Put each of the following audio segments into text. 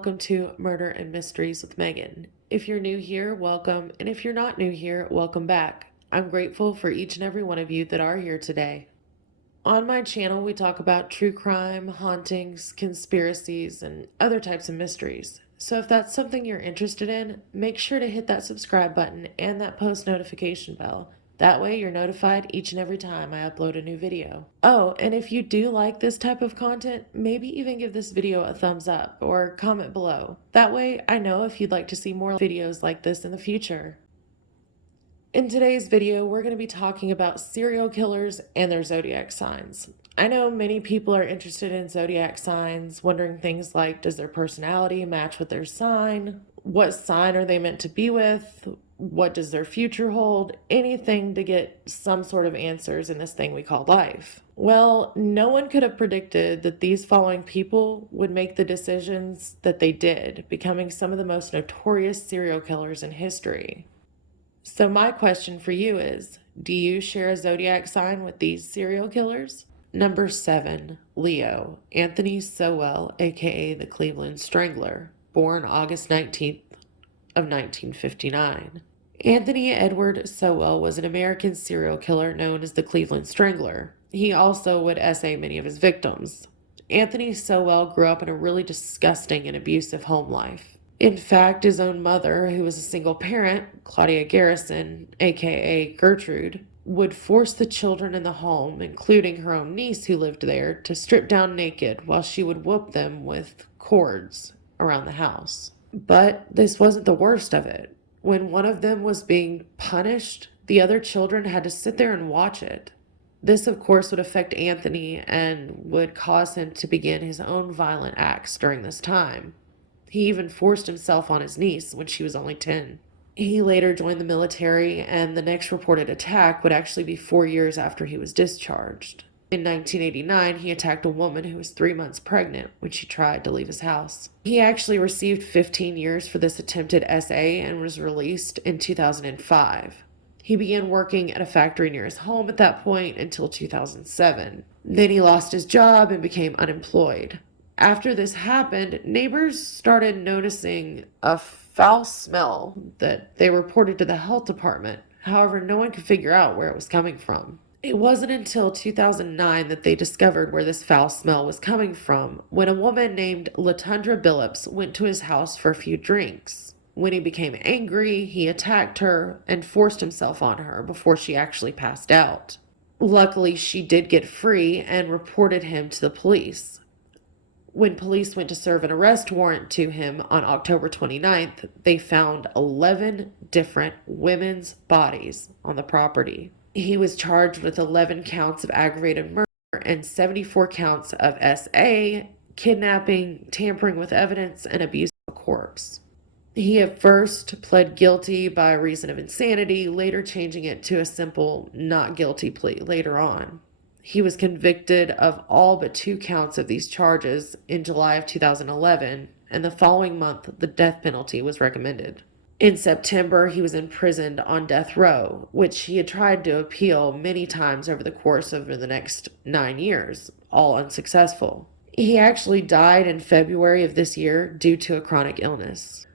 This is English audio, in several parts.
welcome to Murder and Mysteries with Megan. If you're new here, welcome, and if you're not new here, welcome back. I'm grateful for each and every one of you that are here today. On my channel, we talk about true crime, hauntings, conspiracies, and other types of mysteries. So if that's something you're interested in, make sure to hit that subscribe button and that post notification bell. That way you're notified each and every time I upload a new video. Oh, and if you do like this type of content, maybe even give this video a thumbs up or comment below. That way I know if you'd like to see more videos like this in the future. In today's video, we're going to be talking about serial killers and their zodiac signs. I know many people are interested in zodiac signs, wondering things like, does their personality match with their sign? What sign are they meant to be with? What does their future hold? Anything to get some sort of answers in this thing we call life. Well, no one could have predicted that these following people would make the decisions that they did, becoming some of the most notorious serial killers in history. So my question for you is, do you share a zodiac sign with these serial killers? Number 7, Leo, Anthony Sowell, aka the Cleveland Strangler, born August 19th of 1959. Anthony Edward Sowell was an American serial killer known as the Cleveland Strangler. He also would essay many of his victims. Anthony Sowell grew up in a really disgusting and abusive home life. In fact, his own mother, who was a single parent, Claudia Garrison, aka Gertrude, would force the children in the home, including her own niece who lived there, to strip down naked while she would whoop them with cords around the house. But this wasn't the worst of it. When one of them was being punished, the other children had to sit there and watch it. This, of course, would affect Anthony and would cause him to begin his own violent acts during this time. He even forced himself on his niece when she was only 10. He later joined the military, and the next reported attack would actually be 4 years after he was discharged. In 1989, he attacked a woman who was 3 months pregnant when she tried to leave his house. He actually received 15 years for this attempted SA and was released in 2005. He began working at a factory near his home at that point until 2007. Then he lost his job and became unemployed. After this happened, neighbors started noticing a foul smell that they reported to the health department. However, no one could figure out where it was coming from. It wasn't until 2009 that they discovered where this foul smell was coming from, when a woman named Latundra Billups went to his house for a few drinks. When he became angry, he attacked her and forced himself on her before she actually passed out. Luckily, she did get free and reported him to the police. When police went to serve an arrest warrant to him on October 29th, they found 11 different women's bodies on the property. He was charged with 11 counts of aggravated murder and 74 counts of SA, kidnapping, tampering with evidence, and abuse of a corpse. He at first pled guilty by reason of insanity, later changing it to a simple not guilty plea later on. He was convicted of all but 2 counts of these charges in July of 2011, and the following month the death penalty was recommended. In September, he was imprisoned on death row, which he had tried to appeal many times over the course of the next 9 years, all unsuccessful. He actually died in February of this year due to a chronic illness.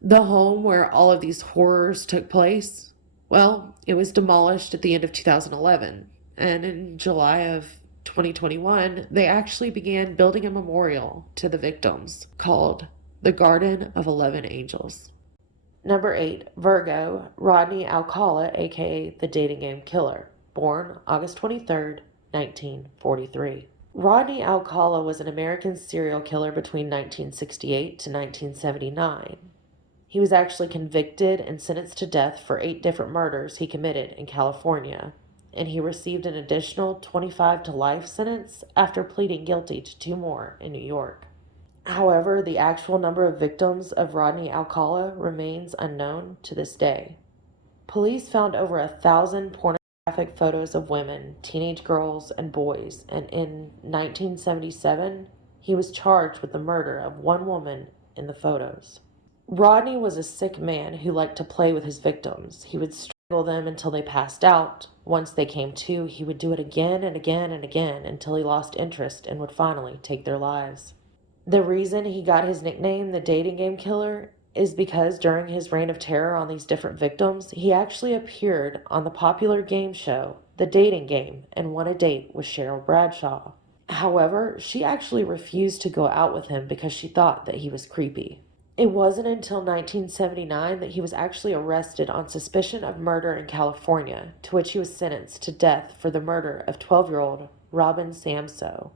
The home where all of these horrors took place, well, it was demolished at the end of 2011. And in July of 2021, they actually began building a memorial to the victims called the Garden of 11 Angels. Number 8, Virgo, Rodney Alcala, aka the Dating Game Killer, born August 23rd, 1943. Rodney Alcala was an American serial killer between 1968 to 1979. He was actually convicted and sentenced to death for 8 different murders he committed in California, and he received an additional 25 to life sentence after pleading guilty to 2 more in New York. However, the actual number of victims of Rodney Alcala remains unknown to this day. Police found over 1,000 pornographic photos of women, teenage girls, and boys, and in 1977, he was charged with the murder of 1 woman in the photos. Rodney was a sick man who liked to play with his victims. He would strangle them until they passed out. Once they came to, he would do it again and again and again until he lost interest and would finally take their lives. The reason he got his nickname, the dating game killer, is because during his reign of terror on these different victims, he actually appeared on the popular game show, The Dating Game, and won a date with Cheryl Bradshaw. However, she actually refused to go out with him because she thought that he was creepy. It wasn't until 1979 that he was actually arrested on suspicion of murder in California, to which he was sentenced to death for the murder of 12-year-old Robin Samso.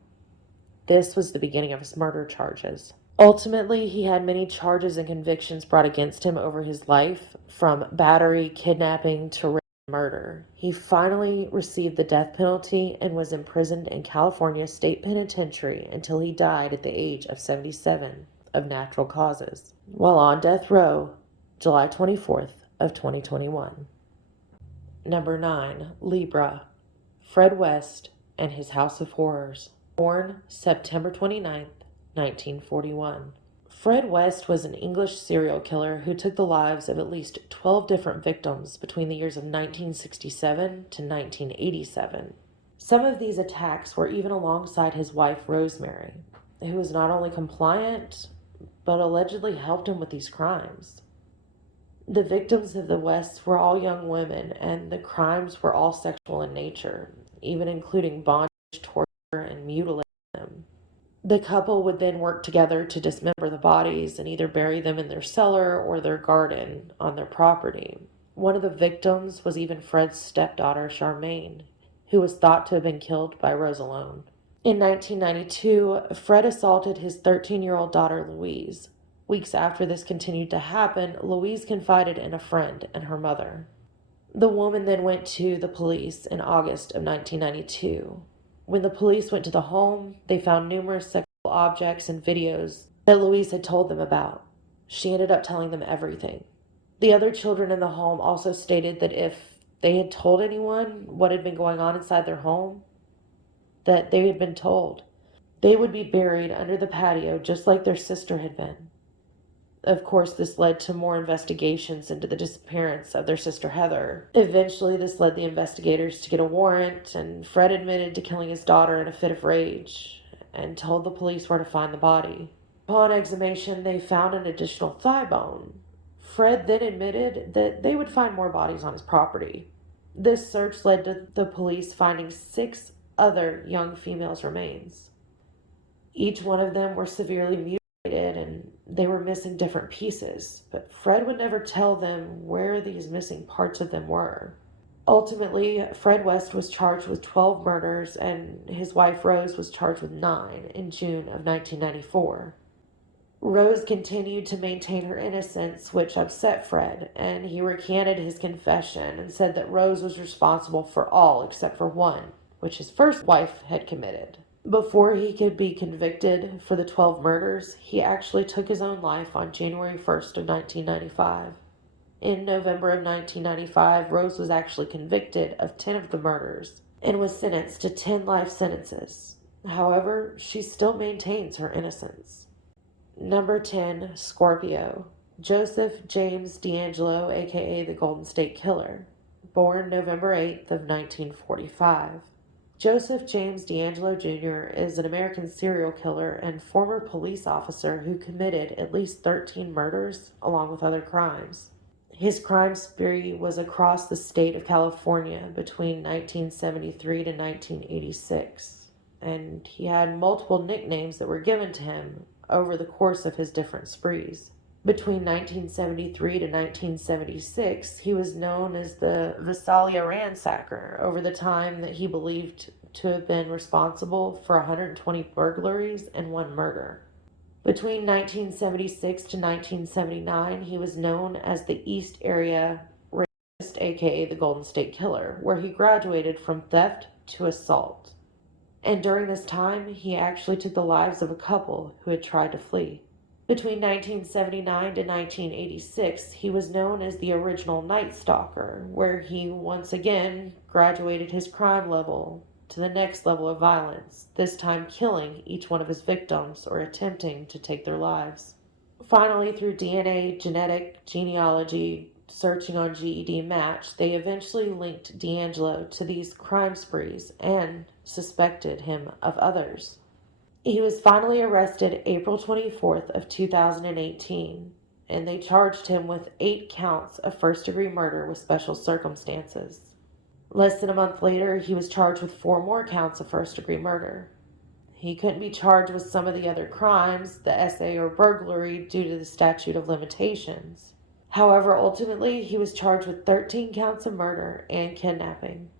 This was the beginning of his murder charges. Ultimately, he had many charges and convictions brought against him over his life, from battery, kidnapping, to rape and murder. He finally received the death penalty and was imprisoned in California State Penitentiary until he died at the age of 77 of natural causes, while on death row, July 24th of 2021. Number 9. Libra. Fred West and his House of Horrors. Born September 29th, 1941. Fred West was an English serial killer who took the lives of at least 12 different victims between the years of 1967 to 1987. Some of these attacks were even alongside his wife Rosemary, who was not only compliant, but allegedly helped him with these crimes. The victims of the Wests were all young women, and the crimes were all sexual in nature, even including bondage, torture, and mutilating them. The couple would then work together to dismember the bodies and either bury them in their cellar or their garden on their property. One of the victims was even Fred's stepdaughter, Charmaine, who was thought to have been killed by Rose alone. In 1992, Fred assaulted his 13-year-old daughter, Louise. Weeks after this continued to happen, Louise confided in a friend and her mother. The woman then went to the police in August of 1992. When the police went to the home, they found numerous sexual objects and videos that Louise had told them about. She ended up telling them everything. The other children in the home also stated that if they had told anyone what had been going on inside their home, that they had been told, they would be buried under the patio just like their sister had been. Of course, this led to more investigations into the disappearance of their sister Heather. Eventually, this led the investigators to get a warrant, and Fred admitted to killing his daughter in a fit of rage and told the police where to find the body. Upon exhumation, they found an additional thigh bone. Fred then admitted that they would find more bodies on his property. This search led to the police finding 6 other young females' remains. Each one of them were severely mutilated and they were missing different pieces, but Fred would never tell them where these missing parts of them were. Ultimately, Fred West was charged with 12 murders and his wife Rose was charged with 9 in June of 1994. Rose continued to maintain her innocence, which upset Fred, and he recanted his confession and said that Rose was responsible for all except for one, which his first wife had committed. Before he could be convicted for the 12 murders, he actually took his own life on January 1st of 1995. In November of 1995, Rose was actually convicted of 10 of the murders and was sentenced to 10 life sentences. However, she still maintains her innocence. Number 10, Scorpio. Joseph James Dangelo, aka the Golden State Killer. Born November 8th of 1945. Joseph James Dangelo Jr. is an American serial killer and former police officer who committed at least 13 murders along with other crimes. His crime spree was across the state of California between 1973 to 1986, and he had multiple nicknames that were given to him over the course of his different sprees. Between 1973 to 1976, he was known as the Visalia Ransacker over the time that he believed to have been responsible for 120 burglaries and 1 murder. Between 1976 to 1979, he was known as the East Area Rapist, aka the Golden State Killer, where he graduated from theft to assault. And during this time, he actually took the lives of a couple who had tried to flee. Between 1979 to 1986, he was known as the original Night Stalker, where he once again graduated his crime level to the next level of violence, this time killing each one of his victims or attempting to take their lives. Finally, through DNA, genetic, genealogy, searching on GED Match, they eventually linked Dangelo to these crime sprees and suspected him of others. He was finally arrested April 24th of 2018, and they charged him with 8 counts of first-degree murder with special circumstances. Less than a month later, he was charged with 4 more counts of first-degree murder. He couldn't be charged with some of the other crimes, the essay or burglary, due to the statute of limitations. However, ultimately, he was charged with 13 counts of murder and kidnapping.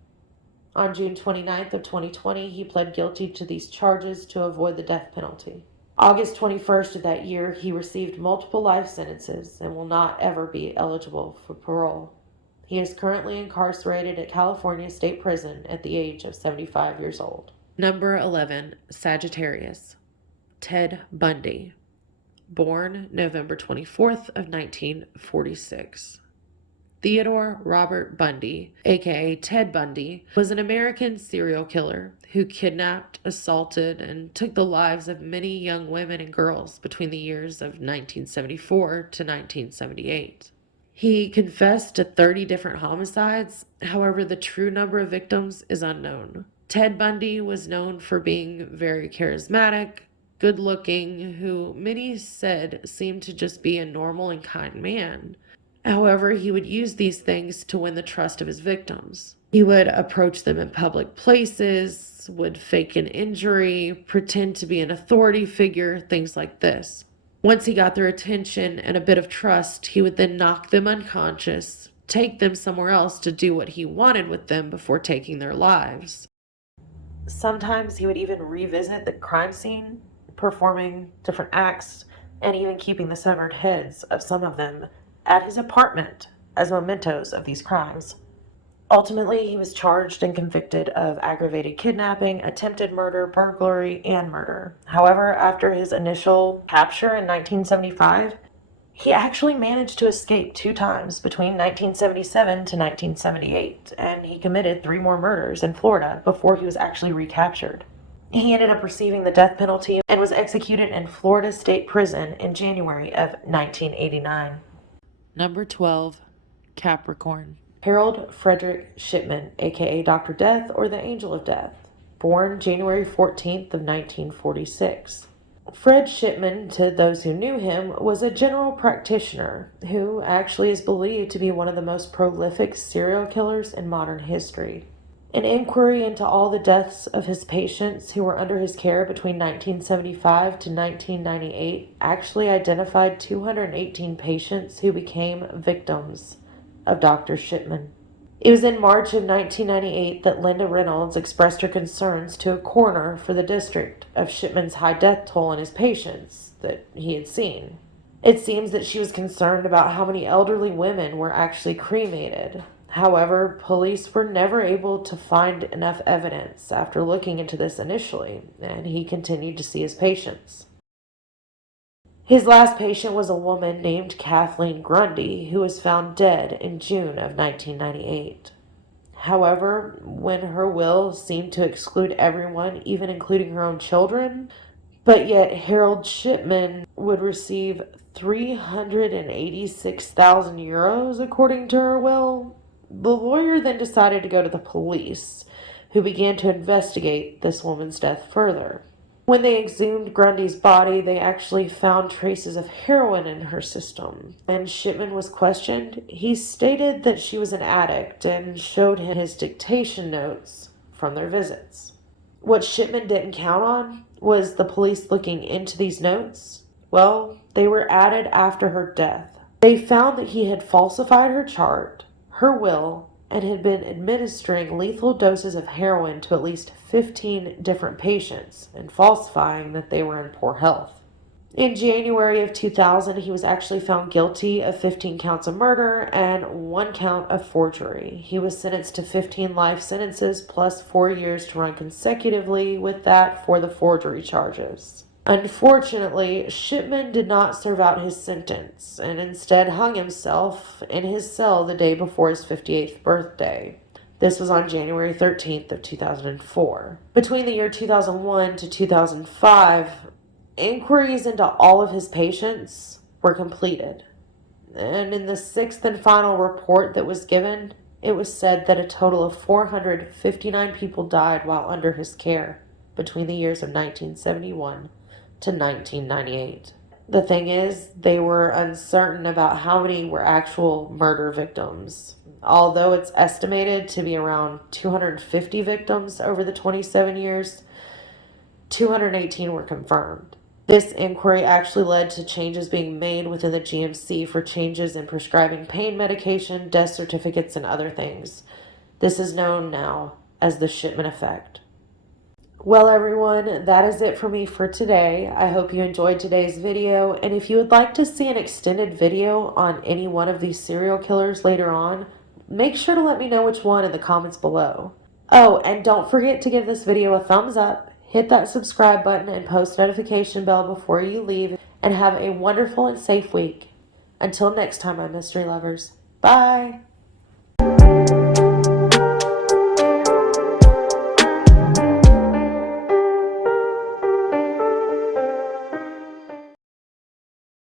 On June 29th of 2020, he pled guilty to these charges to avoid the death penalty. August 21st of that year, he received multiple life sentences and will not ever be eligible for parole. He is currently incarcerated at California State Prison at the age of 75 years old. Number 11, Sagittarius. Ted Bundy. Born November 24th of 1946. Theodore Robert Bundy, aka Ted Bundy, was an American serial killer who kidnapped, assaulted, and took the lives of many young women and girls between the years of 1974 to 1978. He confessed to 30 different homicides, however, the true number of victims is unknown. Ted Bundy was known for being very charismatic, good-looking, who many said seemed to just be a normal and kind man. However, he would use these things to win the trust of his victims. He would approach them in public places, would fake an injury, pretend to be an authority figure, things like this. Once he got their attention and a bit of trust, he would then knock them unconscious, take them somewhere else to do what he wanted with them before taking their lives. Sometimes he would even revisit the crime scene, performing different acts, and even keeping the severed heads of some of them at his apartment as mementos of these crimes. Ultimately, he was charged and convicted of aggravated kidnapping, attempted murder, burglary, and murder. However, after his initial capture in 1975, he actually managed to escape 2 times between 1977 to 1978, and he committed 3 more murders in Florida before he was actually recaptured. He ended up receiving the death penalty and was executed in Florida State Prison in January of 1989. Number 12, Capricorn. Harold Frederick Shipman, aka Dr. Death or the Angel of Death, born January 14th of 1946. Fred Shipman, to those who knew him, was a general practitioner who actually is believed to be one of the most prolific serial killers in modern history. An inquiry into all the deaths of his patients who were under his care between 1975 to 1998 actually identified 218 patients who became victims of Dr. Shipman. It was in March of 1998 that Linda Reynolds expressed her concerns to a coroner for the district of Shipman's high death toll in his patients that he had seen. It seems that she was concerned about how many elderly women were actually cremated. However, police were never able to find enough evidence after looking into this initially, and he continued to see his patients. His last patient was a woman named Kathleen Grundy, who was found dead in June of 1998. However, when her will seemed to exclude everyone, even including her own children, but yet Harold Shipman would receive 386,000 euros according to her will, the lawyer then decided to go to the police, who began to investigate this woman's death further. When they exhumed Grundy's body, they actually found traces of heroin in her system. When Shipman was questioned, he stated that she was an addict and showed him his dictation notes from their visits. What Shipman didn't count on was the police looking into these notes. Well, they were added after her death. They found that he had falsified her chart, her will, and had been administering lethal doses of heroin to at least 15 different patients and falsifying that they were in poor health. In January of 2000, he was actually found guilty of 15 counts of murder and 1 count of forgery. He was sentenced to 15 life sentences plus 4 years to run consecutively with that for the forgery charges. Unfortunately, Shipman did not serve out his sentence and instead hung himself in his cell the day before his 58th birthday. This was on January 13th of 2004. Between the year 2001 to 2005, inquiries into all of his patients were completed. And in the 6th and final report that was given, it was said that a total of 459 people died while under his care. between the years of 1971 to 1998. The thing is, they were uncertain about how many were actual murder victims. Although it's estimated to be around 250 victims over the 27 years, 218 were confirmed. This inquiry actually led to changes being made within the GMC for changes in prescribing pain medication, death certificates, and other things. This is known now as the shipment effect. Well, everyone, that is it for me for today. I hope you enjoyed today's video, and if you would like to see an extended video on any one of these serial killers later on, make sure to let me know which one in the comments below. Oh, and don't forget to give this video a thumbs up, hit that subscribe button, and post notification bell before you leave, and have a wonderful and safe week. Until next time, my mystery lovers. Bye!